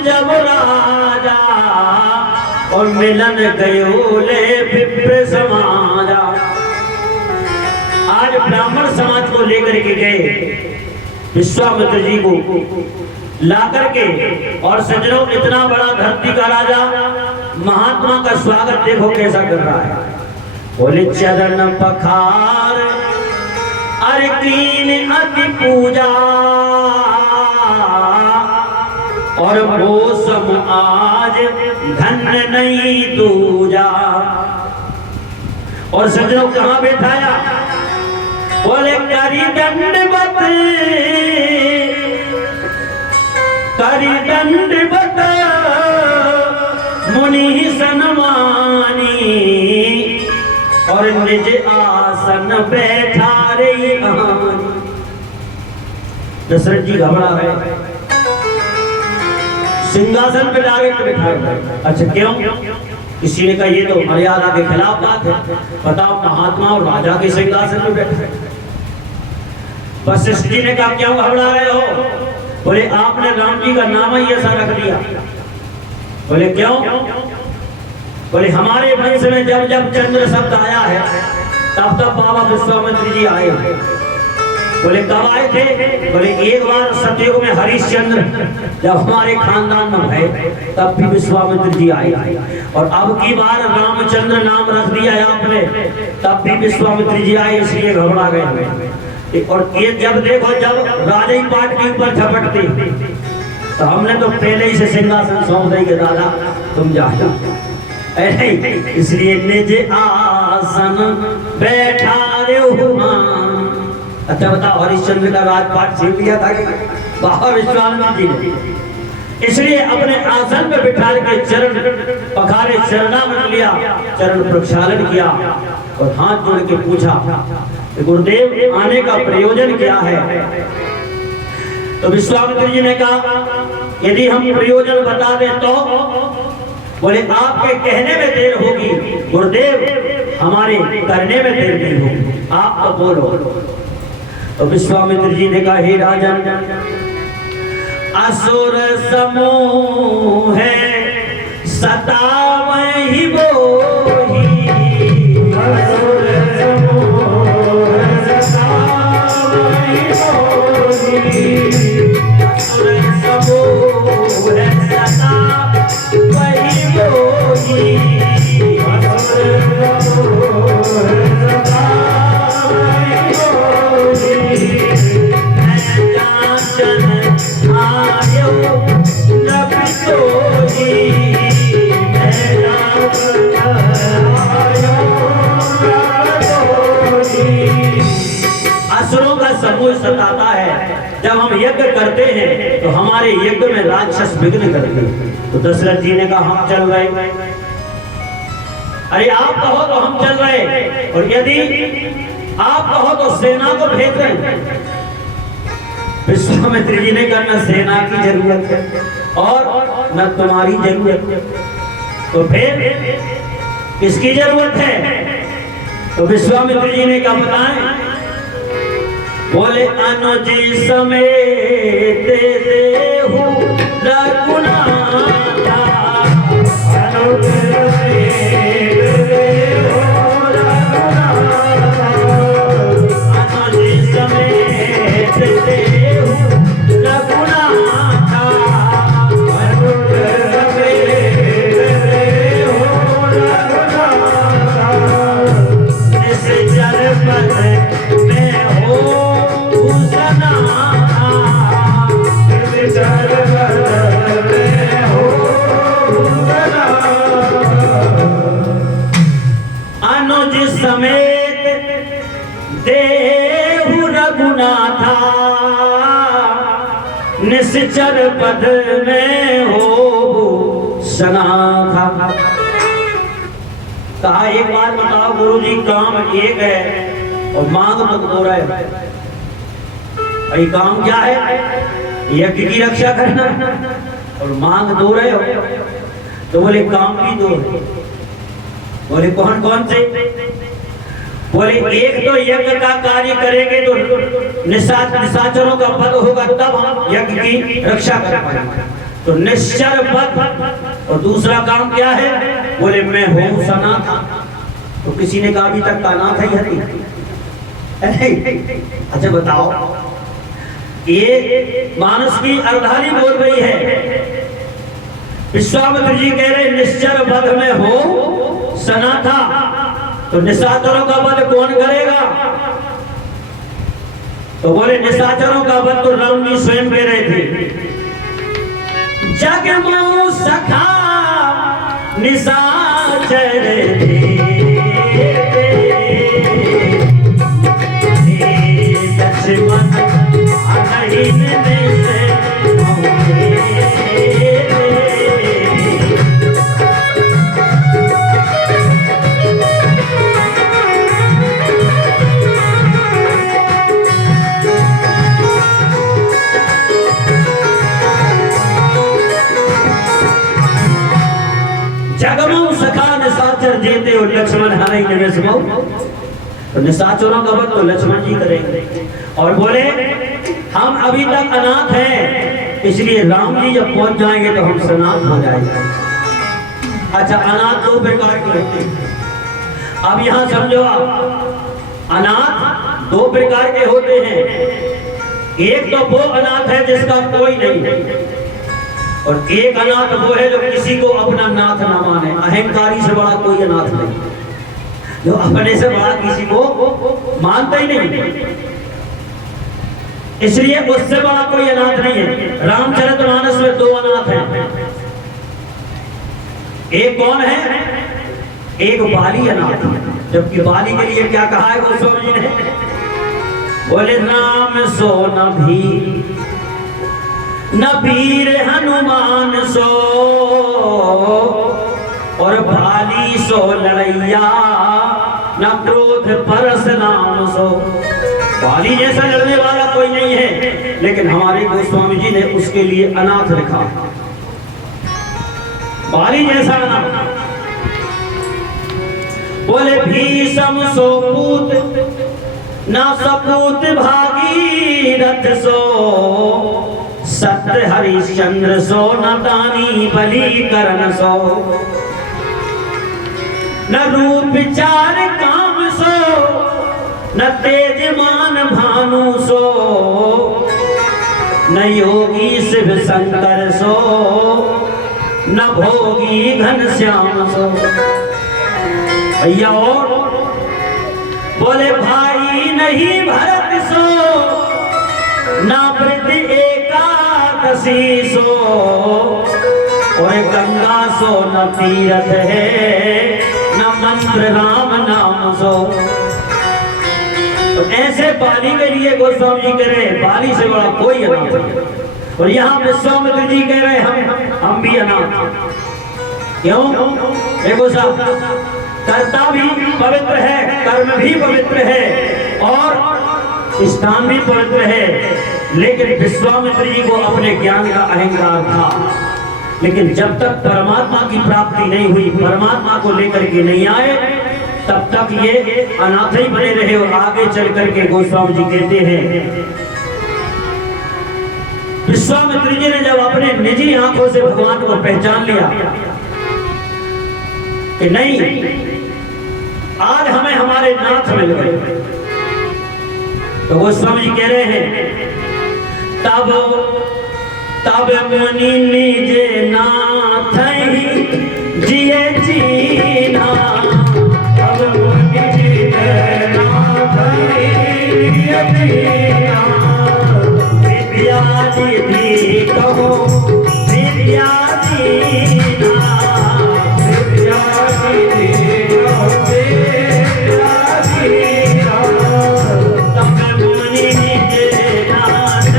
जब राजा और मिलन गयो ले विप्र समाजा। आज ब्राह्मण समाज को लेकर के गए विश्वामित्र जी को ला करके, और सज्जनों इतना बड़ा धरती का राजा महात्मा का स्वागत देखो कैसा कर रहा है। बोले चरण पखार अरे कीन अति पूजा और मौसम आज धन्य नहीं दूजा। और सज्जनों कहाँ बैठाया? बोले करी दंडवत मुनि सनमानी और निज आसन बैठा रही कहानी। दशरथ जी घबरा गए, सिंहासन पे डायरेक्ट बैठा गए। अच्छा क्यों? किसी ने कहा ये तो मर्यादा के खिलाफ बात है, बताओ महात्मा और राजा के सिंहासन पे बैठे। वशिष्ठ जी ने कहा क्यों घबरा रहे हो? बोले आपने राम जी का नाम ही ऐसा रख दिया। बोले क्यों? बोले हमारे वंश में जब जब चंद्र शब्द आया है तब तब बाबा विश्वामित्र जी आए। बोले कब आए थे? बोले एक बार सतयुग में हरिश्चंद्र जब हमारे खानदान में भय तब भी विश्वामित्र जी आए, और अब की बार रामचंद्र नाम रख दिया है आपने तब भी विश्वामित्र जी आए, इसलिए घबरा गए। और ये जब देखो जब राजा ही पाट के ऊपर झपटते तो हमने तो पहले ही से सिंहासन सौंप दी कि दादा तुम जाओ, इसलिए निज आसन बैठा रे हुमान। अच्छा बताओ हरिश्चंद्र का राजपाट छीन लिया था कि बाबा विश्वामित्र जी ने? इसलिए अपने आसन पर बिठा के चरण पखारे, चरणामृत लिया, चरण प्रक्षालन किया और हाथ जोड़ के पूछा गुरुदेव आने का प्रयोजन क्या है? तो विश्वामित्र जी ने कहा यदि हम प्रयोजन बता दें तो? बोले आपके कहने में देर होगी गुरुदेव, हमारे करने में देर नहीं होगी, आप तो बोलो। तो विश्वामित्र जी ने कहा हे राजन, असुर समूह है सतावहि बोहि, असुर समूह है सतावहि बोहि, असुर समूह है सतावहि बोहि, असुर समूह है सतावहि बोहि। असुरों का समूह सताता है, जब हम यज्ञ करते हैं तो हमारे यज्ञ में राक्षस विघ्न करते हैं। तो दशरथ जी ने कहा हम चल रहे। अरे आप कहो तो हम चल रहे, और यदि आप कहो तो सेना को भेज रहे। विश्वामित्र जी ने कहा न सेना की जरूरत है और न तुम्हारी जरूरत है, तो फिर किसकी जरूरत है? तो विश्वामित्र जी ने कहा बताएं। बोले अनुज समेत देहु रघुनाथा, अनुज समेत देहु रघुनाथा, अनुज समेत देहु रघुनाथा, अनुज समेत देहु रघुनाथा, जिस जरपद में हो अनुज समेत देहु रघुनाथा, निश्चर पद में हो सनाथा। कहा एक बात बताओ गुरुजी, काम एक है और मांग मत दो रहे। भाई काम क्या है? यज्ञ की रक्षा करना, और मांग दो रहे हो। तो बोले काम भी दो है। बोले कौन कौन से? बोले एक तो यज्ञ का कार्य करेंगे तो निशाचरों का वध होगा, तब हम यज्ञ की रक्षा कर पाएंगे। तो निश्चर वध। और दूसरा काम क्या है? बोले मैं हूं सनाथा। तो किसी ने कहा अभी तक का अनाथ है। अच्छा बताओ, ये मानस की अर्धाली बोल रही है। विश्वामित्र जी कह रहे निश्चर वध में हो सनाथा, तो निशाचरों का वध कौन करेगा? तो बोले निशाचरों का वध तो राम जी स्वयं कह रहे थे। जग मऊ सखा निशाचर लक्ष्मण अनहीन में से जगमऊ सखा निशाचर जेते और लक्ष्मण हरई निवेश मऊ। तो निशाचरों का वध तो लक्ष्मण जी करेंगे। और बोले हम अभी तक अनाथ हैं, इसलिए राम जी जब पहुंच जाएंगे तो हम सनाथ हो जाएंगे। अच्छा, अनाथ दो प्रकार के होते हैं। अब यहां समझो, आप अनाथ दो प्रकार के होते हैं। एक तो वो अनाथ है जिसका कोई नहीं है, और एक अनाथ वो है जो किसी को अपना नाथ ना माने। अहंकारी से बड़ा कोई अनाथ नहीं, जो अपने से बड़ा किसी को मानता ही नहीं, इसलिए उससे बड़ा कोई अनाथ नहीं है। रामचरितमानस में दो अनाथ हैं। एक कौन है? एक बाली अनाथ। जबकि बाली के लिए क्या कहा है गोस्वामी जी ने? बोले राम सो न भीर, न वीर हनुमान सो, और भाली सो लड़ैया, न क्रोध परशुराम सो। भाली जैसा लड़ने वाला कोई नहीं है, लेकिन हमारे गोस्वामी जी ने उसके लिए अनाथ लिखा। भाली जैसा अनाथ। बोले भीषम सो पूत, न सपूत भागीरथ सो, सत्य हरिश्चंद्र सो, न दानी बलिकरण सो, न रूप चार काम सो, न तेजमान भानु सो, न योगी शिव शंकर सो, न भोगी घनश्याम सो। भैया और बोले भाई नहीं भरत सो, न व्रत एकादशी सो, और गंगा सो, न तीरथ है, न मंत्र राम नाम सो। तो ऐसे बाली के लिए गोस्वामी जी कह रहे बाली से बड़ा कोई अनाथ नहीं। और यहाँ विश्वामित्र जी कह रहे हम भी अनाथ। क्यों? देखो साहब, कर्ता भी पवित्र है, कर्म भी पवित्र है, और स्थान भी पवित्र है। लेकिन विश्वामित्र जी को अपने ज्ञान का अहंकार था, लेकिन जब तक परमात्मा की प्राप्ति नहीं हुई, परमात्मा को लेकर के नहीं आए, तब तक ये अनाथ ही बने रहे। और आगे चल करके गोस्वामी जी कहते हैं, विश्वामित्र जी ने जब अपने निजी आंखों से भगवान को पहचान लिया कि नहीं, आज हमें हमारे नाथ मिल गए, तो गोस्वामी जी कह रहे हैं तब मुनि निजे नाथ जिए जीना, तब मुनि निजे नाथ जिए जीना, विद्या दीदी कहो विद्या दीना, विद्या दीदी कहो विद्या दीना, तब मुनि निजे नाथ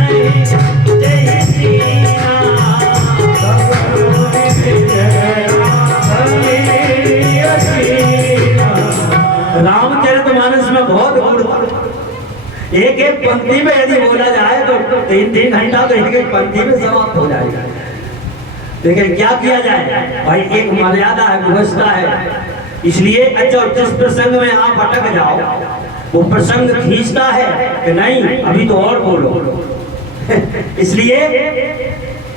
जय जीना, तब मुनि निजे नाथ जय जीना। रामचरितमानस में बहुत गुण था। एक एक पंक्ति में यदि बोला जाए तो 3-3 घंटा तो एक एक पंक्ति में समाप्त हो जाएगा। लेकिन क्या किया जाए भाई, एक मर्यादा है, व्यवस्था है। इसलिए अच्छा जिस प्रसंग में आप अटक जाओ वो प्रसंग खींचता है कि नहीं अभी तो और बोलो। इसलिए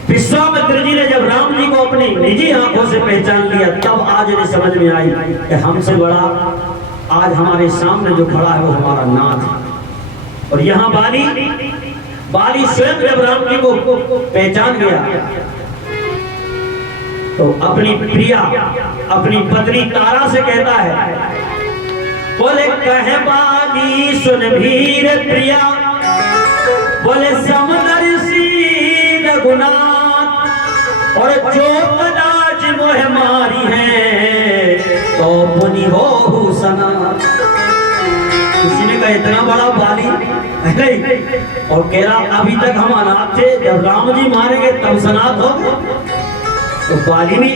विश्वामित्र जी ने जब राम जी को अपनी निजी आंखों से पहचान लिया तब आज इन्हें समझ में आई कि हमसे बड़ा आज हमारे सामने जो खड़ा है वो हमारा नाथ है। और यहाँ बाली स्वयं जब राम जी को पहचान गया तो अपनी प्रिया अपनी पत्नी तारा से कहता है, बोले कहे बाली सुन भीर प्रिया, बोले समदर्शी रघुनाथ और जो कदाच मोह मारी है तो पुनि हो सना। किसी ने कहा इतना बड़ा बाली और कह रहा अभी तक हम अनाथ थे, जब राम जी मारेंगे तब सनाथ हो। तो बाली भी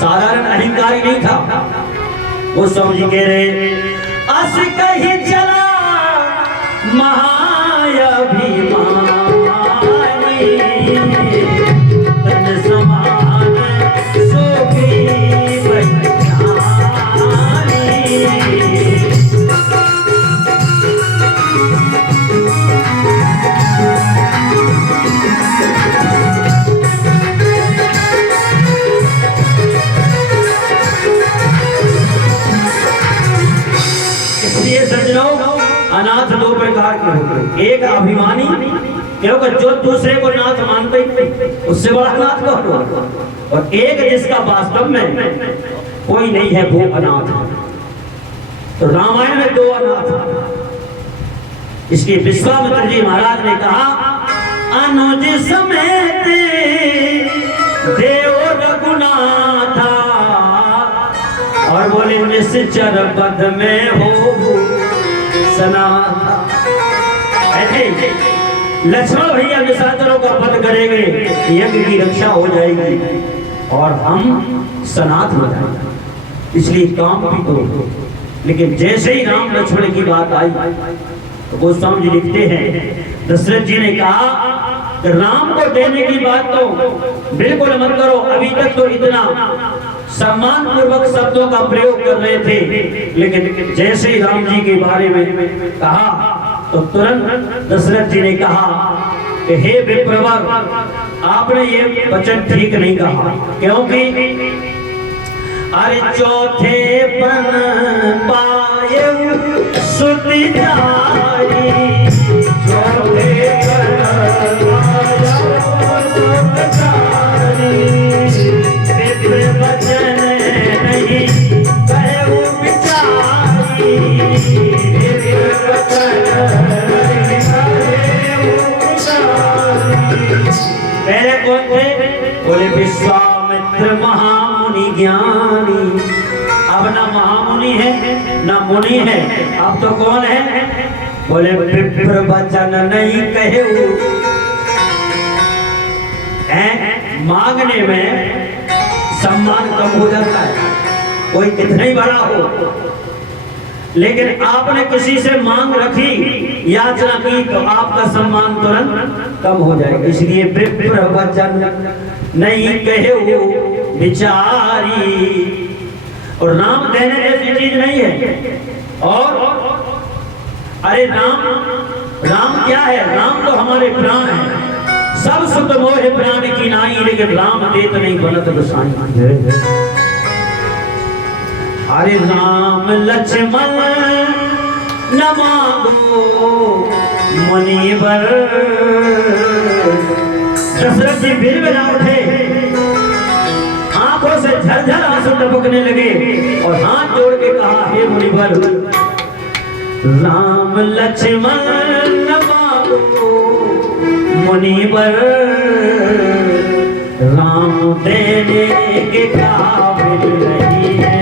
साधारण अहंकारी नहीं था, वो समझ के रहे अस कहीं चला महाअभिमानी तन समान सोगी अनाथ दो प्रकार के होते हैं, एक अभिमानी क्योंकि जो दूसरे को नाथ मानते ही उससे बड़ा नाथ कौन होगा, और एक जिसका वास्तव में कोई नहीं है वो अनाथ है। तो रामायण में दो अनाथ। इसके विश्वामित्र जी महाराज ने कहा अनुज समेत देव रघुनाथा और बोले निश्चर पद में हो सना। लक्ष्मण भैया निशाचरों का वध करेंगे, यज्ञ की रक्षा हो जाएगी और हम सनाथ हो जाएंगे, इसलिए काम भी करो। लेकिन जैसे ही राम लक्ष्मण की बात आई तो गोस्वामी जी लिखते हैं दशरथ जी ने कहा कि राम को देने की बात तो बिल्कुल मत करो, अभी तक तो इतना सम्मान पूर्वक शब्दों का प्रयोग कर रहे थे, लेकिन जैसे ही राम जी के बारे में कहा तो तुरंत दशरथ जी ने कहा कि हे विप्रवर आपने ये वचन ठीक नहीं कहा, क्योंकि अरे चौथे पन पाए सुति जाई, चौथे पन वचन नहीं कहे बिचारी, पहले कौन थे? बोले विश्वामित्र महामुनि ज्ञानी। अब ना महामुनि है ना मुनि है, अब तो कौन है? बोले विप्र वचन नहीं कहे। मांगने में सम्मान कम हो जाता है, कोई कितना ही बड़ा हो, लेकिन आपने किसी से मांग रखी याचना की तो आपका सम्मान तुरंत कम हो जाएगा। इसलिए विप्र वचन नहीं कहे बिचारी, और नाम देने जैसी चीज नहीं है। और अरे राम क्या है? राम तो हमारे प्राण है, सब सुत मोह प्राण की नाई, लेकिन राम देत नहीं बनत गोसाई। हरे राम लक्ष्मण न मांगो मुनिवर। दशरथ जी फिर बिना उठे, आंखों से झरझर आंसू टपकने लगे और हाथ जोड़ के कहा हे मुनिवर राम लक्ष्मण न मांगो मुनिवर, राम देने के काबिल नहीं है।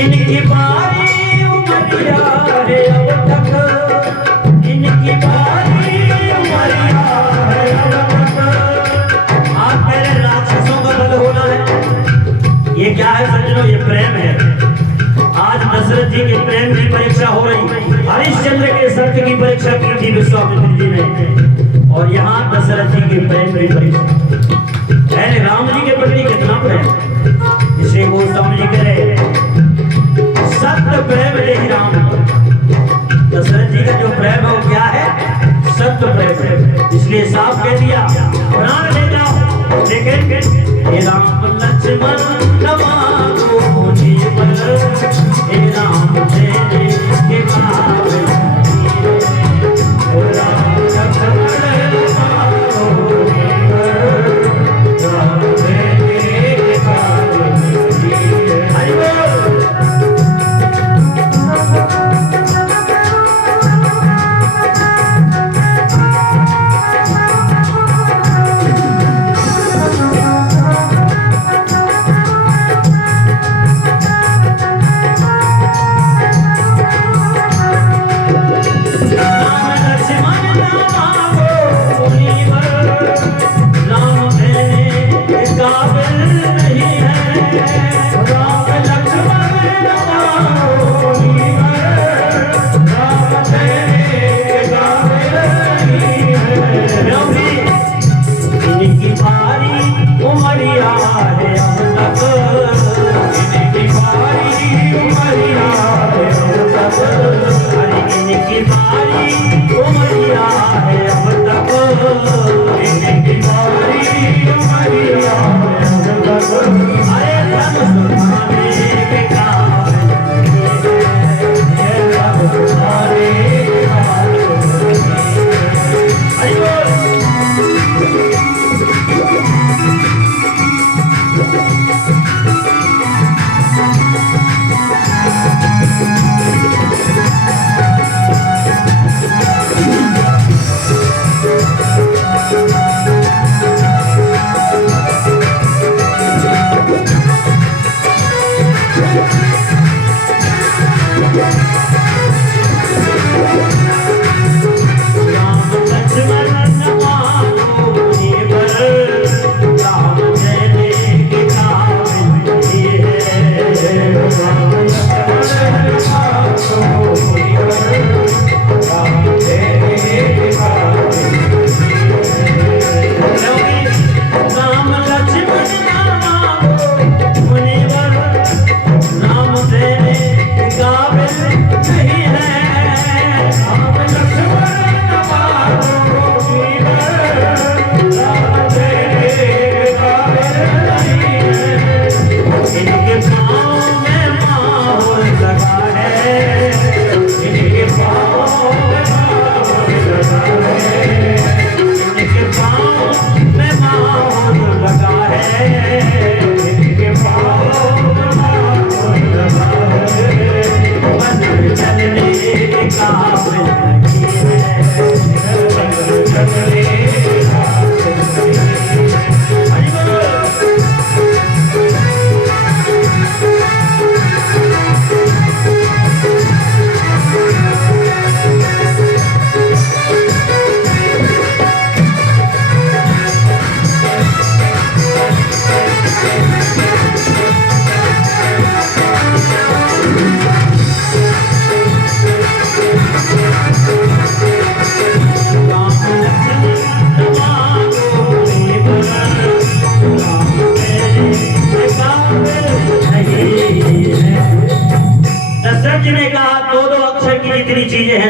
इनकी बारी उमरिया है अब तक, इनकी बारी उमरिया है अब तक। आज मेरे राक्षसों का बल होना है। ये क्या है सज्जनों, ये प्रेम है। आज दशरथ जी के प्रेम की परीक्षा हो रही। हरिश्चंद्र के सत्य की परीक्षा की थी विश्वामित्र जी ने, और यहाँ दशरथ जी के प्रेम की परीक्षा। राम जी के प्रति कितना प्रेम, इसलिए गोस्वामी जी कह रहे सत्य प्रेम ले राम। दशरथ जी का जो प्रेम है वो क्या है, सत्य प्रेम। इसलिए साफ कह दिया प्राण ले जाओ, लेकिन हे राम लक्ष्मण नमामो जीवन, हे राम तेरे के काबिल हो राम लक्ष्मण नमामो जीवन, राम तेरे के काबिल हरि बोल।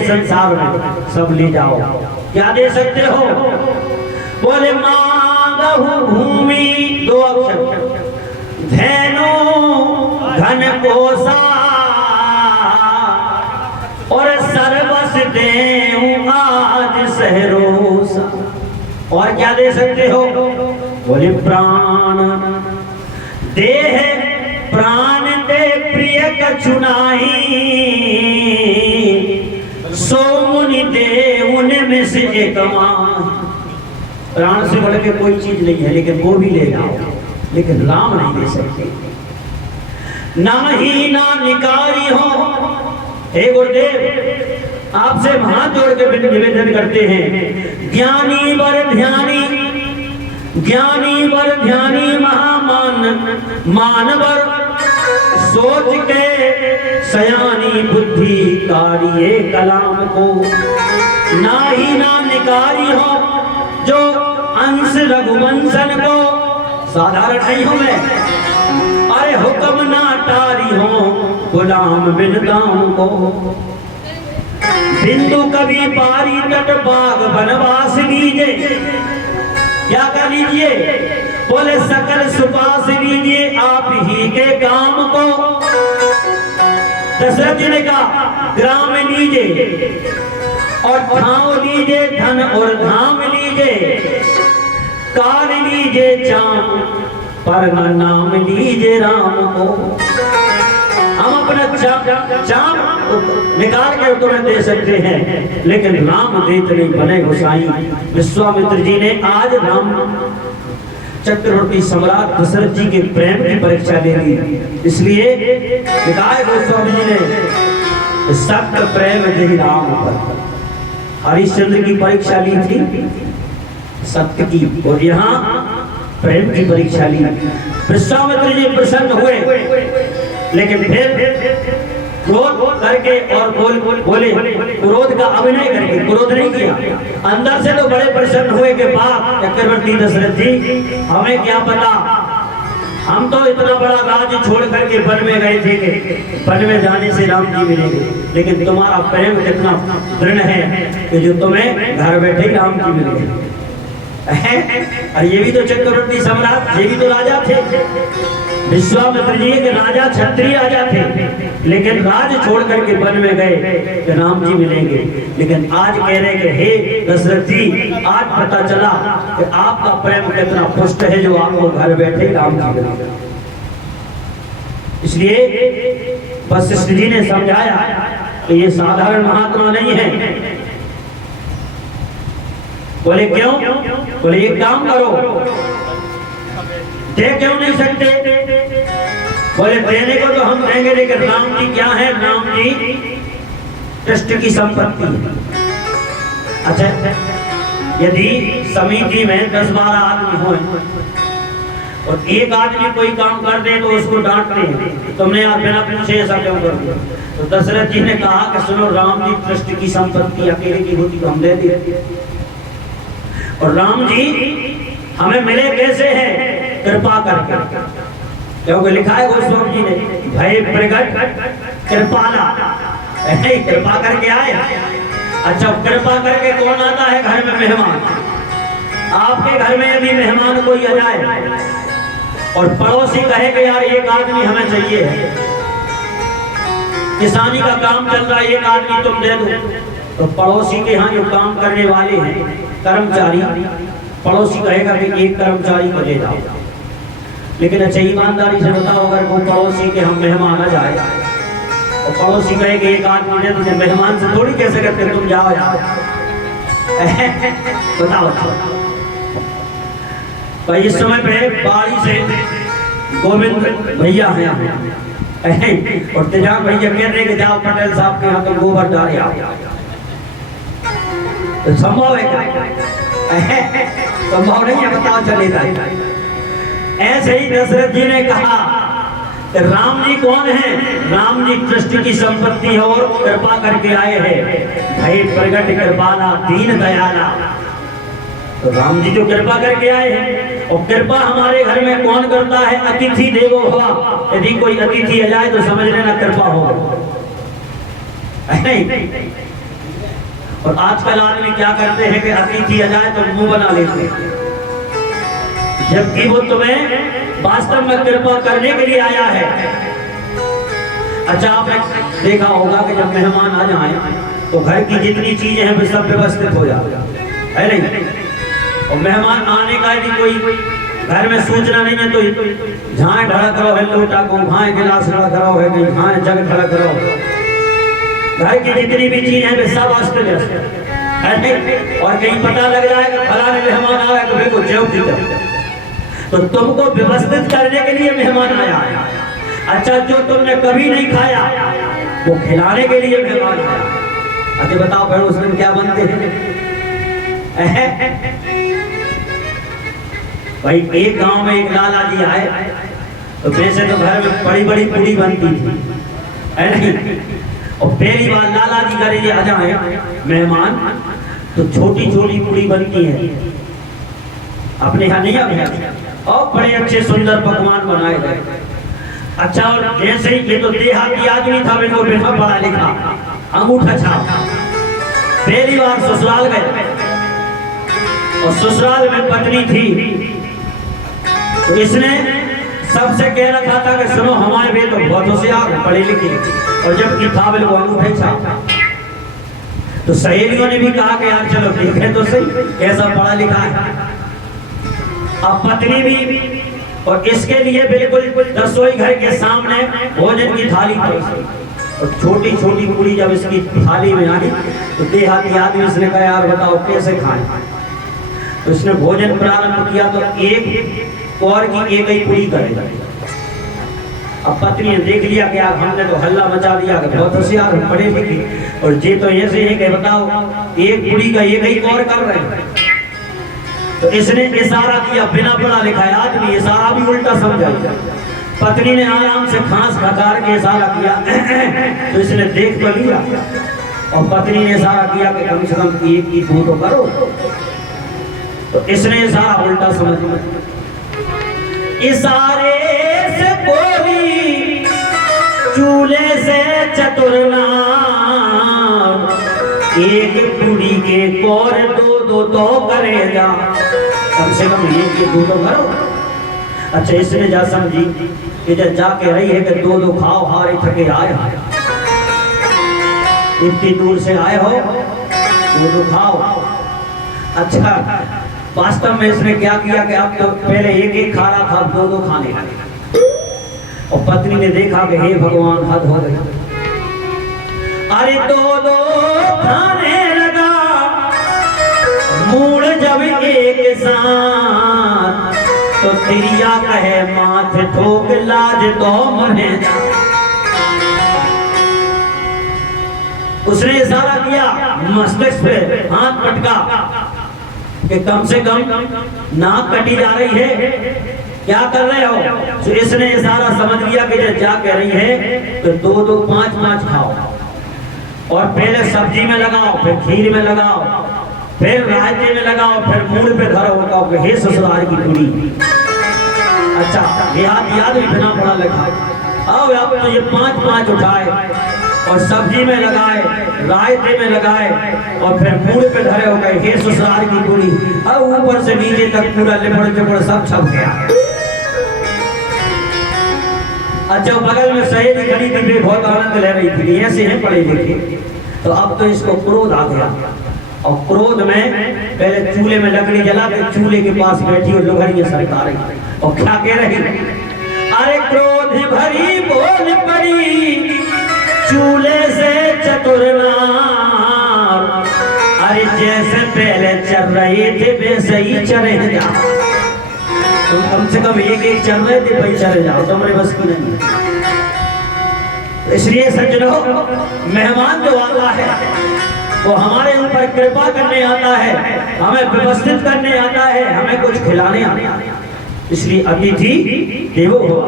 संसार में सब ले जाओ, क्या दे सकते हो? बोले मांगहु भूमि, दो अक्षर, धैनु धन कोसा, और सर्वस देऊं आज सहरोसा। और क्या दे सकते हो? बोले प्राण देह प्राण दे प्रिय कछुनाई, सो मुनि दे उनमें से एक मान। प्राण से बढ़ के कोई चीज नहीं है, लेकिन वो भी ले जाओ, लेकिन राम नहीं दे सकते। ना ही ना निकारी हो। हे गुरुदेव आपसे हाथ जोड़ के निवेदन करते हैं, ज्ञानी वर ध्यानी, ज्ञानी वर ध्यानी महामान मानवर, सोच के सयानी बुद्धि कारिये कलाम को। ना ही ना निकारी हो जो अंश रघुवंशन को, साधारण नहीं हूं मैं, अरे हुक्म ना टारी हो गुलाम बिन दाम को। बिंदु कभी पारी तट बाग बनवास लीजिए, क्या कर लीजिए, बोले सकल सुपास लीजिए आप ही के काम को। दशरथ जी ने कहा ग्राम लीजिए और ठाव लीजिए, धन और धाम लीजिए, काल लीजिए चाम पर नाम लीजिए राम को। हम अपना चाम निकाल के तुम्हें दे सकते हैं, लेकिन राम देत नहीं बने गोसाई। विश्वामित्र जी ने आज राम चक्रवर्ती सम्राट दशरथ जी के प्रेम की परीक्षा ले ली। इसलिए निकाय गोस्वामी जी ने सत्य प्रेम यही राम पर हरिश्चंद्र की परीक्षा ली थी सत्य की, और यहाँ प्रेम की परीक्षा ली। विश्वामित्र जी प्रसन्न हुए, लेकिन फिर क्रोध करके और बोले क्रोध का अभिनय करके, क्रोध नहीं किया, अंदर से तो बड़े प्रसन्न हुए के बाद चक्रवर्ती दशरथ जी हमें क्या पता, हम तो इतना बड़ा राज्य छोड़ करके वन में गए थे कि वन में जाने से राम जी मिलेंगे, लेकिन तुम्हारा प्रेम कितना दृढ़ है कि जो तुम्हें घर बैठे ही राम जी मिलेंगे। और ये भी तो चक्रवर्ती सम्राट, ये भी तो राजा थे। विश्वामित्र जी के राजा क्षत्रिय राजा थे, लेकिन राज छोड़ करके वन में गए कि राम जी मिलेंगे। लेकिन आज कह रहे कि हे दशरथ जी, आज पता चला कि आपका प्रेम कितना पुष्ट है जो आपको घर बैठे ही राम जी मिलेंगे। इसलिए वशिष्ठ जी ने समझाया कि ये साधारण महात्मा नहीं है। बोले क्यों? बोले एक काम करो, दे क्यों नहीं सकते? बोले देने को तो हम देंगे, लेकिन राम जी क्या है, राम जी कृष्ण की संपत्ति है। अच्छा, यदि समिति में 10-12 आदमी हो और एक आदमी कोई काम कर दे तो उसको डांटते हैं, तुमने यार बिना पूछे ऐसा क्यों कर दिया? तो दशरथ जी ने कहा कि सुनो, राम जी कृष्ण की संपत्ति अकेले की होती तो हम दे देते, और राम जी हमें मिले कैसे हैं? कृपा करके, क्योंकि लिखा है गोस्वामी जी ने, भय प्रगट कृपाला, कृपा करके आए। अच्छा, कृपा करके कौन आता है घर में? मेहमान। आपके घर में यदि मेहमान कोई आ जाए और पड़ोसी कहे कि यार एक आदमी हमें चाहिए है, किसानी का काम चल रहा है, एक आदमी तुम दे दो, तो पड़ोसी के यहाँ जो काम करने वाले हैं कर्मचारी, पड़ोसी कहेगा कि एक कर्मचारी को दे जाओ। लेकिन अच्छा ईमानदारी से बताओ, अगर कोई पड़ोसी के हम मेहमान आ जाए और पड़ोसी कहे कि एक आदमी ने, तुझे मेहमान से थोड़ी कह सकते तुम जाओ जाओ बताओ। तो इस समय पे बाड़ी से गोविंद भैया हैं और तेजाब भैया कह रहे कि जाओ पटेल साहब के यहाँ तो गोबर डाल आओ, तो संभव है क्या? संभव नहीं है, बताओ चलेगा। ऐसे ही दशरथ जी ने कहा कि राम जी कौन है? राम जी कृष्ण की संपत्ति है और कृपा करके आए हैं, भय प्रगट कृपाला दीन दयाला। तो राम जी जो कृपा करके आए हैं, और कृपा हमारे घर में कौन करता है? अतिथि देवो भव। यदि कोई अतिथि आ जाए तो समझ लेना कृपा हो। और आजकल आदमी क्या करते हैं कि अतिथि आ जाए तो मुंह बना लेते हैं, जबकि वो तुम्हें वास्तव में कृपा करने के लिए आया है। अच्छा, आपने देखा होगा कि जब मेहमान आ जाए तो घर की जितनी चीजें हैं वे सब व्यवस्थित हो जाए, है नहीं? और मेहमान आने का यदि कोई घर में सूचना नहीं है तो झाए ढड़क रहो है, लोटा को भाए गिलास ढड़क रहो है, कहीं भाए जग ढड़क रहो, घर की जितनी भी चीज है वे सब अस्त व्यस्त है। और कहीं पता लग जाए कि फलाने मेहमान आ रहा है तो बिल्कुल जेब की, तो तुमको व्यवस्थित करने के लिए मेहमान आया है। अच्छा जो तुमने कभी नहीं खाया वो खिलाने के लिए मेहमान आया। अच्छा बताओ फिर उसमें क्या बनते हैं? भाई एक गांव में एक लाला जी आए, तो वैसे तो घर में बड़ी बड़ी पूड़ी बनती थी, है नहीं? और पहली बार लाला जी करे ये आ जाए मेहमान, तो छोटी छोटी पूड़ी बनती है, अपने यहाँ नहीं आते, और बड़े अच्छे सुंदर पकवान बनाए गए। अच्छा और जैसे ही ये तो देहाती आदमी था, बिल्कुल बिना पढ़ा लिखा, अंगूठा छाप, पहली बार ससुराल गए, और ससुराल में पत्नी थी, तो इसने सबसे कह रखा था कि सुनो हमारे बेटे तो बहुत होशियार पढ़े लिखे, और जबकि था बिल्कुल अंगूठे छाप। तो सहेलियों ने भी कहा कि यार चलो देखें तो सही कैसा पढ़ा लिखा है। अब पत्नी भी, और इसके लिए बिल्कुल रसोई घर के सामने भोजन की थाली परोसी, और छोटी छोटी पूरी जब इसकी थाली में आई तो देहाती आदमी इसने कहा यार बताओ कैसे खाएं। तो इसने भोजन प्रारंभ किया तो एक और की एक ही पूरी करेगा। अब पत्नी ने देख लिया कि यार हमने तो हल्ला मचा दिया कि बहुत होशियार पढ़े लिखे, और ये तो ऐसे है कि बताओ एक पूरी का एक ही और कर रहे हैं। तो इसने इशारा किया, बिना पढ़ा लिखा आदमी इशारा भी उल्टा समझा। पत्नी ने आराम से खांस खकार के इशारा किया, तो इसने देख तो लिया, और पत्नी ने इशारा किया कि कम से कम एक की दो तो करो, तो इसने इशारा उल्टा समझ लिया। इशारे से कोई चूल्हे से चतुर नाम, एक पूरी के कौर दो दो तो करेगा, कम से कम एक के दो तो करो। अच्छा इसने जा समझी कि जब जाके रही है कि दो दो खाओ, हारे थके आए, इतनी दूर से आए हो दो दो खाओ। अच्छा वास्तव में इसने क्या किया कि अब तो पहले एक एक खा रहा था, अब दो दो खाने लगे, और पत्नी ने देखा कि हे भगवान हद हो गई, अरे दो दो खाने लगा मूड जब एक साथ, तो तिरिया कहे माथे ठोक लाज तो मरे जा। उसने इशारा किया मस्तिष्क पे हाथ पटका कि कम से कम नाक कटी जा रही है, क्या कर रहे हो? तो इसने इशारा समझ लिया कि जा कह रही है तो दो दो पांच पांच खाओ, और पहले सब्जी में लगाओ, फिर खीर में लगाओ, फिर रायते में लगाओ, फिर मूड पे धरो, बताओ कि हे ससुराल की पूरी। अच्छा याद भी बिना पढ़ा लिखा, आओ आप तो ये पांच पांच उठाए और सब्जी में लगाए, रायते में लगाए, और फिर मूड पे धरे हो गए हे ससुराल की पूरी। अब ऊपर से नीचे तक पूरा लिपड़ लिपड़ सब छप गया। अच्छा बगल में सहेली खड़ी थी, बहुत आनंद ले रही थी, ऐसे हैं पढ़े लिखे। तो अब तो इसको क्रोध आ गया, और क्रोध में पहले चूल्हे में लकड़ी जला के चूल्हे के पास बैठी और लोहड़ियां सरका रही, और क्या कह रही, अरे क्रोध भरी बोल पड़ी चूल्हे से चतुर नार, अरे जैसे पहले चल रहे थे वैसे ही चले जाओ, तो कम से कम एक एक चल रहे थे भाई चले जाओ, तुम्हारे बस की नहीं। इसलिए सज्जनों मेहमान जो आता है वो हमारे ऊपर कृपा करने आता है, हमें व्यवस्थित करने आता है, हमें कुछ खिलाने आता है, इसलिए अतिथि देवो भव।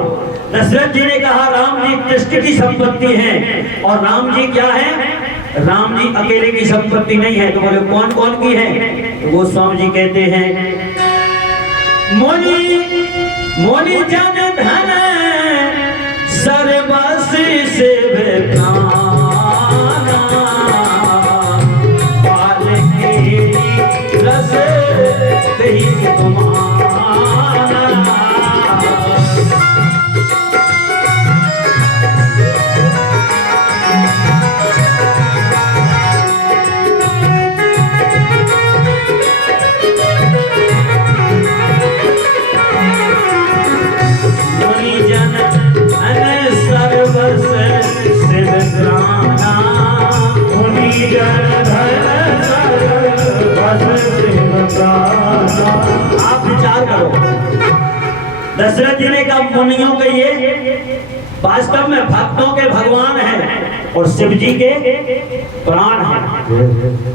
दशरथ जी ने कहा राम जी कृष्ण की संपत्ति है, और राम जी क्या है? राम जी अकेले की संपत्ति नहीं है। तो बोले कौन कौन की है? तो गोस्वामी जी कहते हैं मोनी मोनी जन धन सर्वस्व से बेगाना, पाल के रस दही तुम्हारा। आप विचार करो, दशरथ जी ने कहा मुनियों के ये वास्तव में भक्तों के भगवान हैं और शिव जी के प्राण हैं।